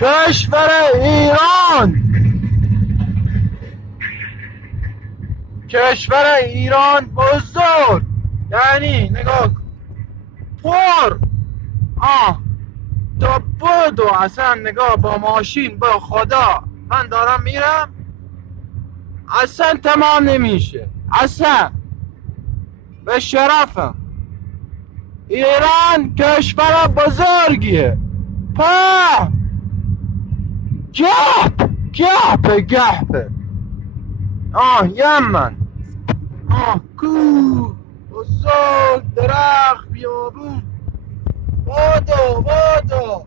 کشور ایران، کشور ایران بزرگ، یعنی نگاه پر تو بدو اصلا نگاه با ماشین با خدا من دارم میرم اصلا تمام نمیشه اصلا. به شرفم ایران کشور بزرگیه. گپ یمن کو بزرگ درخت بیابون بادو